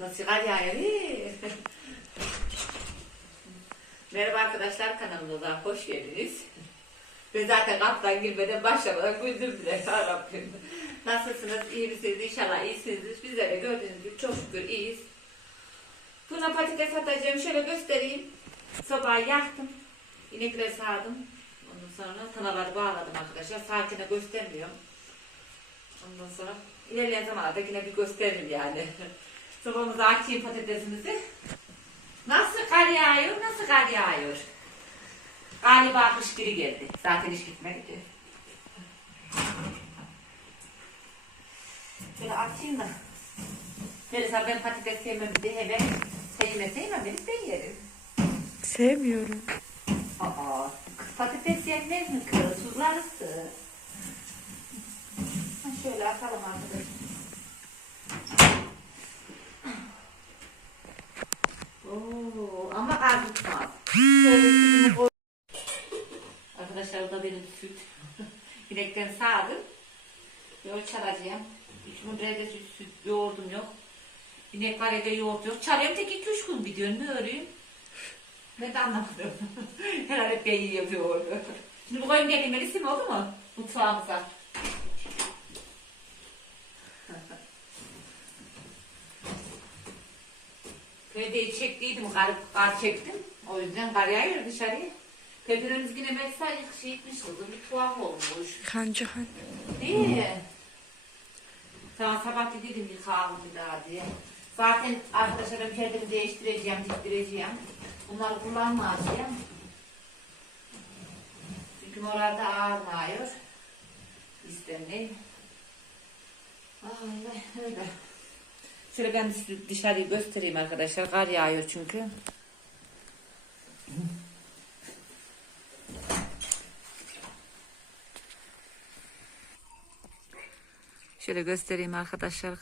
Yağıyor? hii. Merhaba arkadaşlar kanalımıza hoş geldiniz. Ben zaten kaptan girmeden başlamadan güldüm bile ya. Nasılsınız? İyi misiniz? İnşallah iyisinizdir. Bizler de gördüğünüz gibi çok şükür iyiyiz. Buna patates atacağım. Şöyle göstereyim. Sobayı yaktım. İnekleri sağdım. Ondan sonra tanaları bağladım arkadaşlar. Saatine göstermiyorum. Ondan sonra ilerleyen zamanlarda yine bir gösteririm yani. Sobamızı açayım patatesimizi. Nasıl kar yağıyor? Nasıl kar yağıyor? Galiba kış geri geldi. Zaten hiç gitmedi ki. Şöyle açayım da. Mesela ben patates sevmem diye hemen sevme sevmem dedik ben yerim. Sevmiyorum. Aa, patates yenmez mi kız? Tuzlarısı. Ha, Şöyle atalım arkadaşlar. Ama az tutmaz. Arkadaşlar o da benim süt. İnekten sağdım. Yoğurt çalacağım. Üç gün evde süt, süt yoğurdum yok. İnek var evde yoğurt yok. Çalıyorum tek iki gün gidiyorum. Ne öreyim? Ben de anlamadım. Herhalde yiyorum yoğurdu. Şimdi bu koyun gelinmeli mi oldu mu? Mutfağımıza. Köyde çektiydim, kar, kar çektim. O yüzden kar yağıyor dışarıya. Peperimiz yine mesela şey etmiş kızım, bir tuhaf olmuş. Kancı han. Değil mi? Tamam sabah dedim yıkayalım bir daha diye. Zaten arkadaşlar ben perdemi değiştireceğim, diktireceğim. Bunları kullanmayacağım. Çünkü orada ağırmıyor. İstemiyorum. Ay öyle. Şöyle ben dışarıyı göstereyim arkadaşlar. Kar yağıyor çünkü. Şöyle göstereyim arkadaşlar.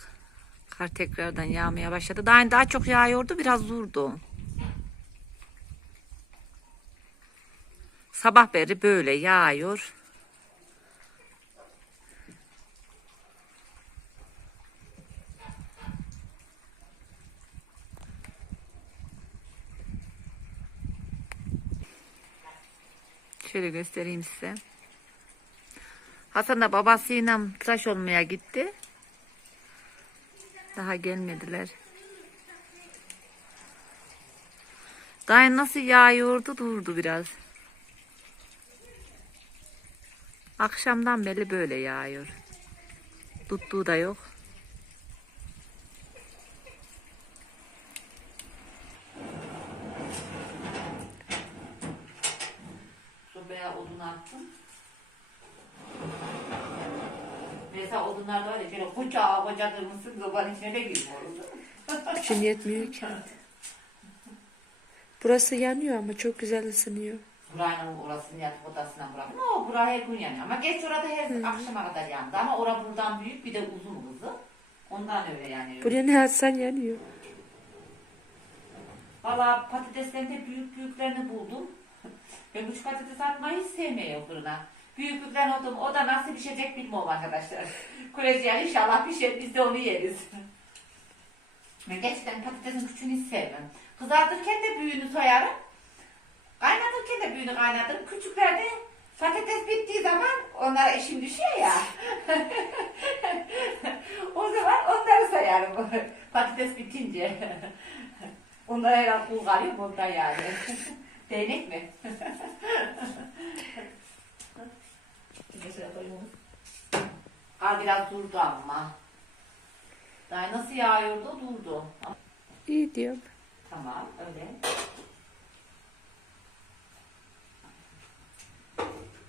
Kar tekrardan yağmaya başladı. Daha, daha çok yağıyordu. Biraz durdu. Sabah beri böyle yağıyor. Şöyle göstereyim size. Hasan da babasıyla tıraş olmaya gitti. Daha gelmediler. Daha nasıl yağıyordu durdu biraz. Akşamdan beri böyle yağıyor. Tuttuğu da yok. Sobaya odun attım. Mesela odunlar da öyle şöyle koca koca kırmızı zobanın içine de girmiyoruz. Gücün yetmiyor ki. Burası yanıyor ama çok güzel ısınıyor. Buranın orasını yatıp odasına bırakın. O bura her gün yanıyor. Ama geç orada her akşama kadar yandı. Ama ora buradan büyük bir de uzun hızlı. Ondan öyle yanıyor. Buraya ne atsan yanıyor. Valla patateslerin de büyük büyüklerini buldum. Ben küçük patates atmayı sevmiyorum fırına. Büyüklüklerini oldum. O da nasıl pişecek bilmiyorum arkadaşlar. Kureciğer inşallah pişer biz de onu yeriz. Ben gerçekten patatesin küçüğünü hiç sevmem. Kızartırken de büyüğünü soyarım. Kaynatırken de büyüğünü kaynatırım. Küçüklerde patates bittiği zaman onlara eşim düşüyor ya. o zaman onları sayarım. patates bitince. Onlara herhalde kul kalıyor mu ondan yani. Değnek mi? Kar biraz durdu ama. Daha nasıl yağıyordu durdu. İyi diyorum. Tamam öyle.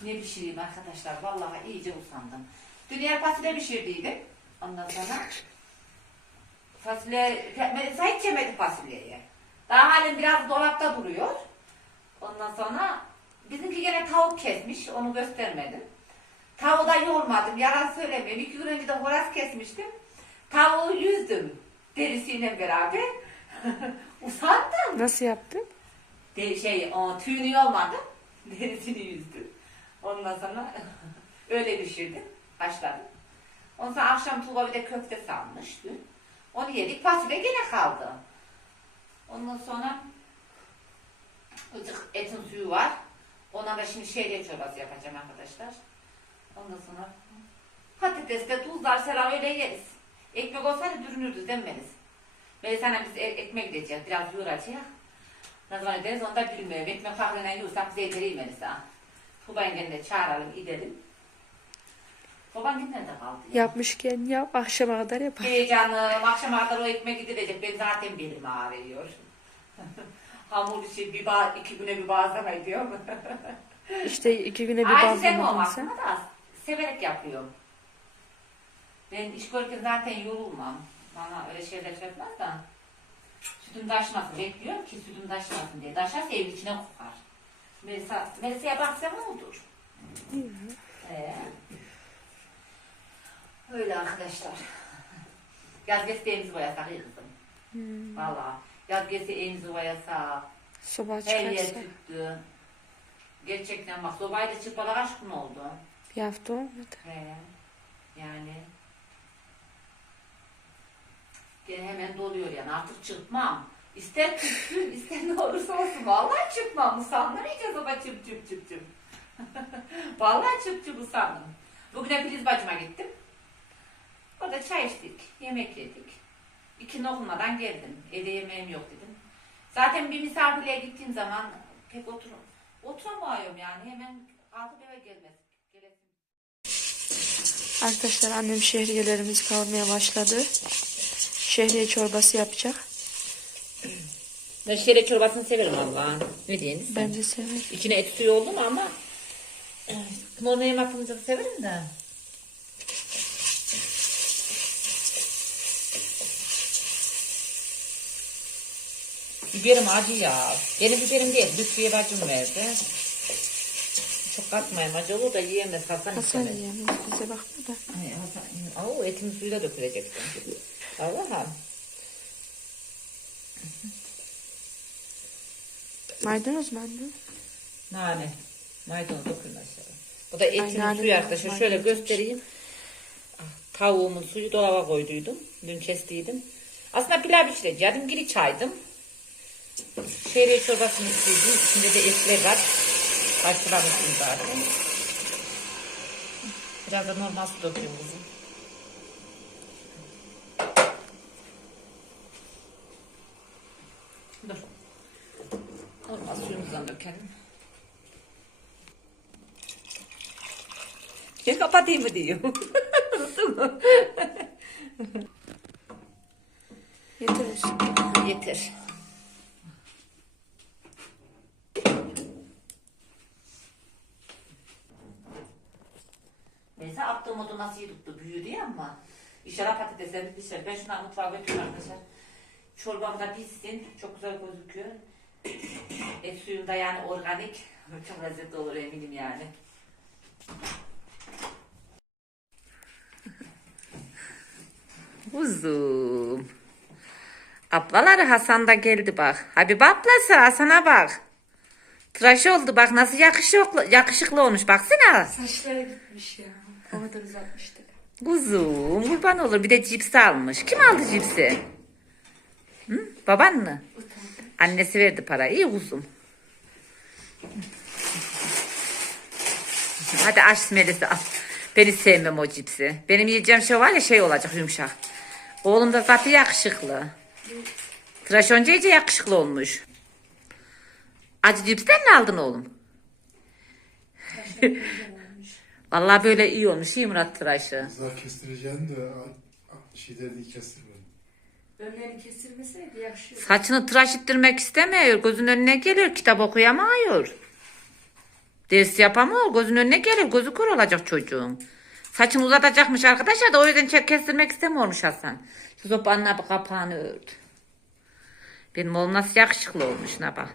Ne pişireyim arkadaşlar? Vallahi iyice usandım. Dünya fasulye pişirdiydim. Ondan sonra fasulye, mesela hiç yemedim fasulyeyi. Daha halen biraz dolapta duruyor. Ondan sonra bizimki gene tavuk kesmiş. Onu göstermedim. Tavuğu da yormadım. Yalan söylemeyeyim. İki gün önce de horoz kesmiştim. Tavuğu yüzdüm. Derisiyle beraber. Usandım. Nasıl yaptın? De, şey, o, tüyünü yolmadım. Derisini yüzdüm. Ondan sonra öyle pişirdim. Başladım. Ondan sonra akşam Tuğba bir de köfte salmış dün. Onu yedik. Fasulye gene kaldı. Ondan sonra ıcık etin suyu var. Ona da şimdi şehriye çorbası yapacağım arkadaşlar. Ondan sonra patatesle tuzlar selam öyle yeriz. Ekmek olsaydı dürünürdü demeniz. Melisa'yla biz e- ekmek gideceğiz. Biraz yoğuracağız. Ne zaman ederiz onu da bilmiyorum. Ekmek farkıyla yiyorsak bize yedireyim Melisa. Tuba yengenin de çağıralım gidelim. Baban nerede kaldı? ya? Yapmışken yap akşama kadar yapar. Heyecanım. Akşama kadar o ekmek gidilecek. Ben zaten belim ağrıyor. Hamur işi bir ba iki güne bir bazlama ediyorum. İşte iki güne bir Acizem bazlamadın olmaz sen. ama da severek yapıyorum. Ben iş görürken zaten yorulmam. Bana öyle şeyler şey yapmaz da. Sütüm taşmasın. Bekliyorum ki sütüm taşmasın diye. Taşarsa evin içine kokar. Melisa, Melisa'ya baksam ne olur? Ee, öyle arkadaşlar. Yaz geçti evimizi boyasak iyi kızım. Hmm. Yaz geçti evimizi boyasak. Soba Her yer çıkarsa. tüttü. Gerçekten bak sobayı da çıkmadan kaç gün oldu. Bir hafta olmadı. He. Yani. Gene hemen doluyor yani artık çıkmam. İster tütsün ister ne olursa olsun. Vallahi çıkmam. Usandım iyice soba çıp çıp çıp çıp. Vallahi çıp çıp usandım. Bugün hepiniz bacıma gittim. Orada çay içtik, yemek yedik. İki okunmadan geldim. Evde yemeğim yok dedim. Zaten bir misafirliğe gittiğim zaman pek otur oturamıyorum yani. Hemen kalkıp eve gelmez. Arkadaşlar annem şehriyelerimizi kavurmaya başladı. Şehriye çorbası yapacak. Ben şehriyye çorbasını severim valla. Ne diyeyim? Ben de severim. İçine et suyu oldu mu ama normal yapınca da severim de. Biberim acı ya. Benim biberim değil. Lütfiye bacım verdi. Çok katmayayım acı olur da yiyemez. Hasan Hasan istemez. yiyemez bize bakma da. Ay, Hasan, Oo, etin suyu da. Allah'ım. Maydanoz mu anne? Nane. Maydanoz aşağı. Bu da Ay, nane suyu arkadaşlar. Şöyle göstereyim. Ah, Tavuğumun suyu dolaba koyduydum. Dün kestiydim. Aslında pilav pişireceğim. Giri çaydım. Şehriye çorbasını isteydim. İçinde de etler var. Başlamıştım zaten. Biraz da normal su döküyorum kızım. Dur. Normal suyumuzdan dökelim. Ya kapatayım mı diyor. Yeter. Yeter. Odu nasıl iyi tuttu büyüdü ya ama. İnşallah patatesler pişer. Ben şunu mutfağa götürüyorum arkadaşlar. Çorbam da pişsin. Çok güzel gözüküyor. Et suyum da yani organik. Çok lezzetli olur eminim yani. Uzun. Ablaları Hasan da geldi bak. Habib ablası Hasan'a bak. Tıraş oldu bak nasıl yakışıklı, yakışıklı olmuş baksana. Saçları gitmiş ya. O kadar uzatmıştı. Kuzum kurban olur bir de cips almış. Kim aldı cipsi? Hı? Baban mı? Annesi verdi para. İyi kuzum. Hadi aç Melisa al. Ben hiç sevmem o cipsi. Benim yiyeceğim şey var ya şey olacak yumuşak. Oğlum da katı yakışıklı. Tıraş önce iyice yakışıklı olmuş. Acı cipsten mi aldın oğlum? Vallahi böyle iyi olmuş. İyi Murat tıraşı. Güzel kestireceğim de şeyleri kestirmedim. Önlerini kesilmeseydi yakışıyor. Saçını tıraş ettirmek istemiyor. Gözün önüne geliyor. Kitap okuyamıyor. Ders yapamıyor. Gözün önüne geliyor. Gözü kör olacak çocuğun. Saçını uzatacakmış arkadaşlar da o yüzden çek kestirmek istemiyormuş Hasan. Şu sopanın bir kapağını ördü. Benim oğlum nasıl yakışıklı olmuş ne bak.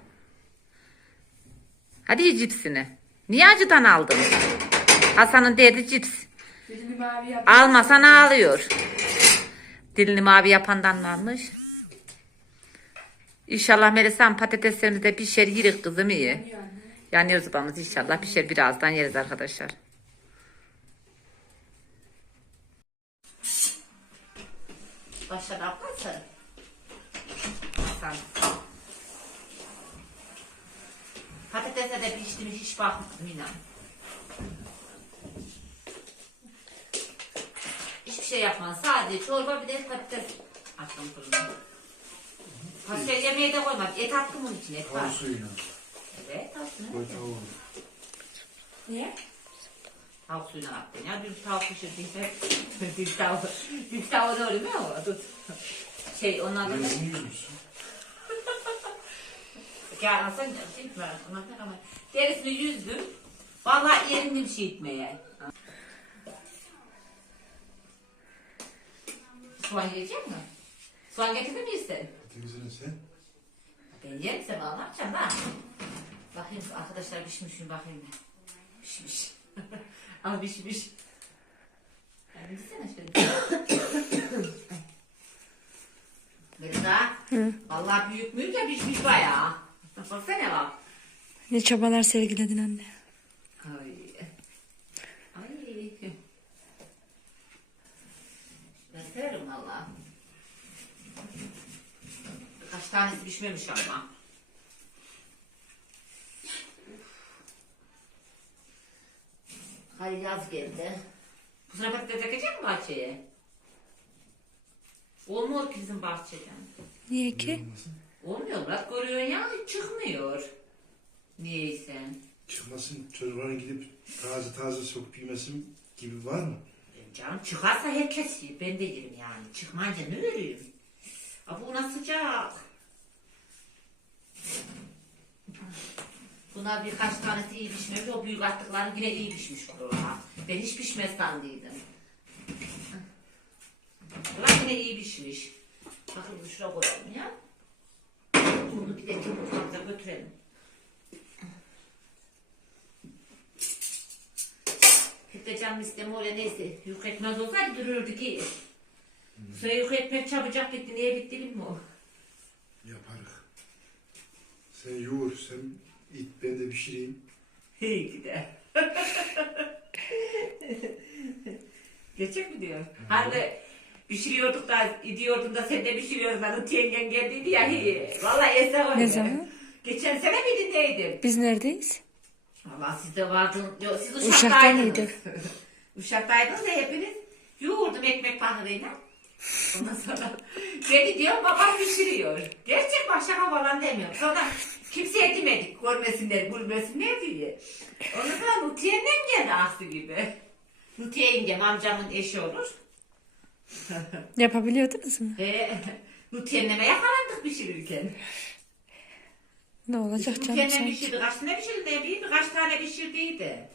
Hadi ye cipsini. Niye acıdan aldın? Hasan'ın derdi cips. Dilini mavi yapan. Almasan ağlıyor. Dilini mavi yapandan varmış. İnşallah Melisa'm patateslerimiz de pişer yirik kızım iyi. Yanıyoruz babamız inşallah pişer birazdan yeriz arkadaşlar. Başa ne yaparsın? Hasan. Patatese de pişti mi hiç bakmadım inan. Hiçbir şey yapmam. Sadece çorba bir de patates attım fırına. Fasulye yemeği de koymadım. Et attım onun içine. Et var. Suyuyla. Evet attım. Koy tavuğu. Niye? Tavuk suyuna attın ya. Bir tavuk pişirdiyse bir tavuk. Bir tavuk da mi o? Tut. Şey onun adı ne? Yarısını yiyor musun? Ya sen şey ama. Derisini yüzdüm. Vallahi erindim şey itmeye. Soğan yiyecek mi? Soğan getirdin mi sen? Temizle sen. Ben yerim sen bana ne yapacaksın lan? Bakayım arkadaşlar pişmiş mi bakayım ben. Pişmiş. Ama pişmiş. Yani gitsene şöyle. Mirza. Vallahi büyük müyüm de pişmiş bayağı. Baksana bak. Ne çabalar sergiledin anne. Ay. Ay. Ben severim valla. Birkaç tanesi pişmemiş ama. Hadi yaz geldi. Bu sene patates ekecek mi bahçeye? Olmuyor ki bizim bahçeden. Niye ki? Olmuyor Murat görüyorsun ya çıkmıyor. Niyeyse. Çıkmasın çocukların gidip taze taze sokup yemesin gibi var mı? Canım çıkarsa herkes yer. Ben de yerim yani. Çıkmayınca ne vereyim? Aa, buna sıcak. Buna birkaç tanesi iyi pişmemiş. O büyük attıkları yine iyi pişmiş kurular. Ben hiç pişmez sandıydım. Bunlar yine iyi pişmiş. Bakın bunu şuraya koyalım ya. Bunu bir de mutfakta götürelim. Canım istemiyor öyle neyse. Yük etmez olsaydı dururdu ki. Sonra yük etmek çabucak bitti. Niye bitti bilmiyorum. Yaparık. Sen yoğur, sen it, ben de pişireyim. İyi gider. Geçecek mi diyor? Hani pişiriyorduk da gidiyordun da sen de pişiriyordun da Tiyengen geldiydi ya. hi. Vallahi Esra var. Ne zaman? Geçen sene miydi neydi? Biz neredeyiz? Valla siz de vardın. Yok siz Uşak'ta Uşak'taydınız. Uşak'taydınız ya hepiniz. Yoğurdum ekmek pahalıyla. Ondan sonra beni diyor babam pişiriyor. Gerçek bak şaka falan demiyorum. Sonra kimseye demedik görmesinler, gülmesinler diye. Ondan sonra Nutiye annem geldi Aslı gibi. Nutiye yengem amcamın eşi olur. Yapabiliyordunuz mu? Ve Nutiye anneme yakalandık pişirirken. Ne olacak Nutiye canım annem sanki. pişirdi. Kaç tane pişirdi ne bileyim birkaç tane pişirdiydi.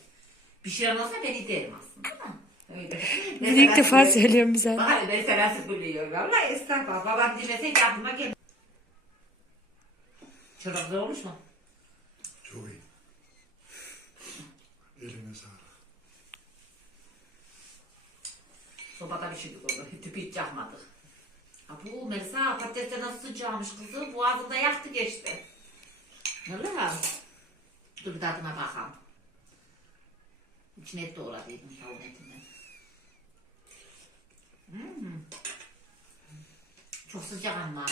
Pişiren olsa ben giderim aslında. Öyle. Bir ilk defa söylüyorum bize. Bahane ben sana sıkılıyorum. Valla estağfurullah. Babam demeseydi aklıma gel. Çorap güzel olmuş mu? Çok iyi. Eline sağlık. Sobada pişirdik onu. Tüpü hiç yakmadık. Ha bu Melisa patates de nasıl sıcağmış kızı. Boğazında yaktı geçti. Valla. Dur bir tadına bakalım. İçine et doğradıydım tavuğun etinden. Hmm. Çok sıcak ama.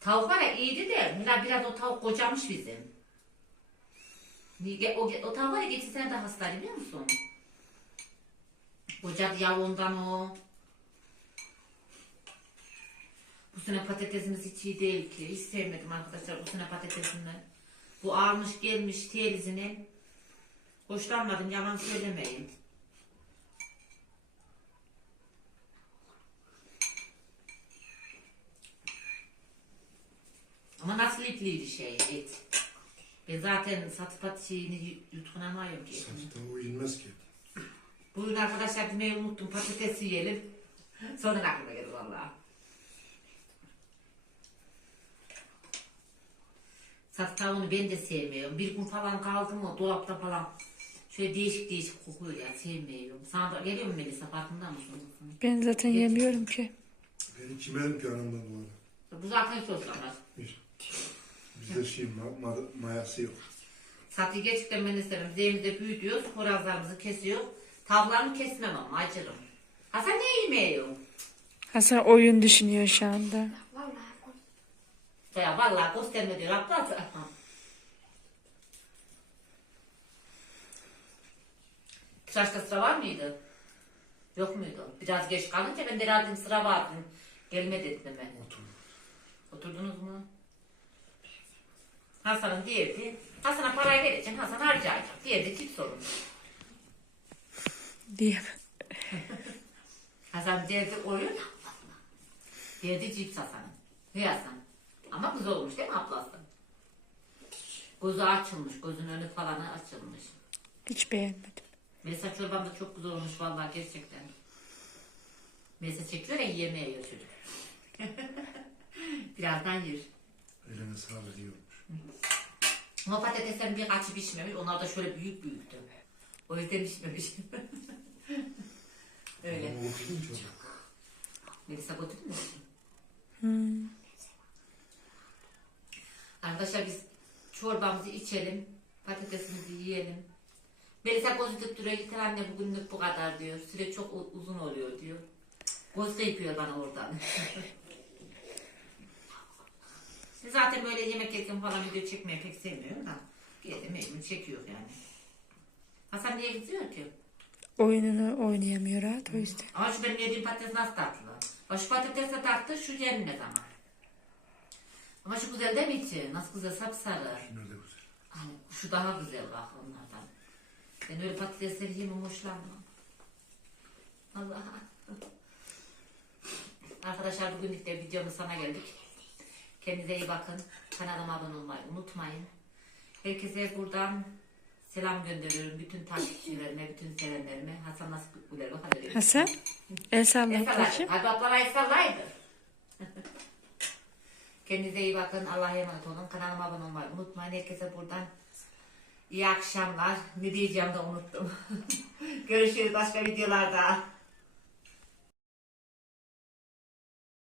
Tavuk var ya iyiydi de Mila biraz o tavuk kocamış bizim. O, o tavuk var ya geçen sene de hastaydı biliyor musun? Kocadı ya ondan o. Bu sene patatesimiz hiç iyi değil ki. Hiç sevmedim arkadaşlar bu sene patatesini. Bu almış gelmiş telizini. Hoşlanmadım yalan söylemeyeyim. Ama nasıl ipliydi şey et. Ben zaten satı pat şeyini yutkunamıyorum ki. Satı tavuğu yenmez ki. Bugün arkadaşlar demeyi unuttum patatesi yiyelim. Sonra aklıma geldi valla. Satı tavuğunu ben de sevmiyorum. Bir gün falan kaldı mı dolapta falan şöyle değişik değişik kokuyor ya sevmiyorum. Sana da geliyor mu Melisa farkında mısın? Ben zaten yemiyorum ki. Ben hiç yemedim ki anamdan doğru. Bu zaten soslamaz. Bir. Bizde şey ma- ma- mayası yok. Satıyı gerçekten ben istemem. Zemde büyütüyoruz, horazlarımızı kesiyor. Tavlarını kesmem ama acırım. Hasan ne yemeği yiyor? Hasan oyun düşünüyor şu anda. Ya vallahi gösterme diyor aptal. Tıraşta sıra var mıydı? Yok muydu? Biraz geç kalınca ben de herhalde sıra vardı. Gelmedi dedim ben. Otur. Oturdunuz mu? Hasan'ın diğeri Hasan'a parayı vereceksin, Hasan harcayacak. Diğeri de tip sorun. Diye. Hasan de oyun. Diğeri de cips Hasan'ın. Ne Hasan? Ama güzel olmuş değil mi ablası? Gözü açılmış, gözünün önü falan açılmış. Hiç beğenmedim. Melisa çorbam da çok güzel olmuş vallahi gerçekten. Melisa çekiyor ya yemeğe yiyor çocuk. Birazdan yer. Eline sağlık olmuş. Ama patateslerin birkaçı pişmemiş. Onlar da şöyle büyük büyüktü. O yüzden pişmemiş. Öyle. Melisa götürdün mü? Hmm. Arkadaşlar biz çorbamızı içelim. Patatesimizi yiyelim. Melisa gözüküp duruyor. Yeter anne bugünlük bu kadar diyor. Süre çok uzun oluyor diyor. Göz kıypıyor bana oradan. Zaten böyle yemek yerken falan video çekmeyi pek sevmiyorum da. Yine de mecbur çekiyor yani. Hasan niye gidiyor ki? Oyununu oynayamıyor rahat o yüzden. Ama şu benim yediğim patates nasıl tatlı? Bak şu patates de tatlı, şu yenmez ama. Ama şu güzel değil mi içi? Nasıl güzel sapsarı. Şunlar da güzel. Hani şu daha güzel bak onlardan. Ben öyle patatesleri yemem hoşlanmam. Allah. Arkadaşlar bugünlük de videomuz sana geldik. Kendinize iyi bakın. Kanalıma abone olmayı unutmayın. Herkese buradan selam gönderiyorum. Bütün takipçilerime, bütün sevenlerime. Hasan nasıl güler bak hadi. Hasan el salla El bakayım. Hadi ablalar el sallaydı. Kendinize iyi bakın. Allah'a emanet olun. Kanalıma abone olmayı unutmayın. Herkese buradan iyi akşamlar. Ne diyeceğim de unuttum. Görüşürüz başka videolarda.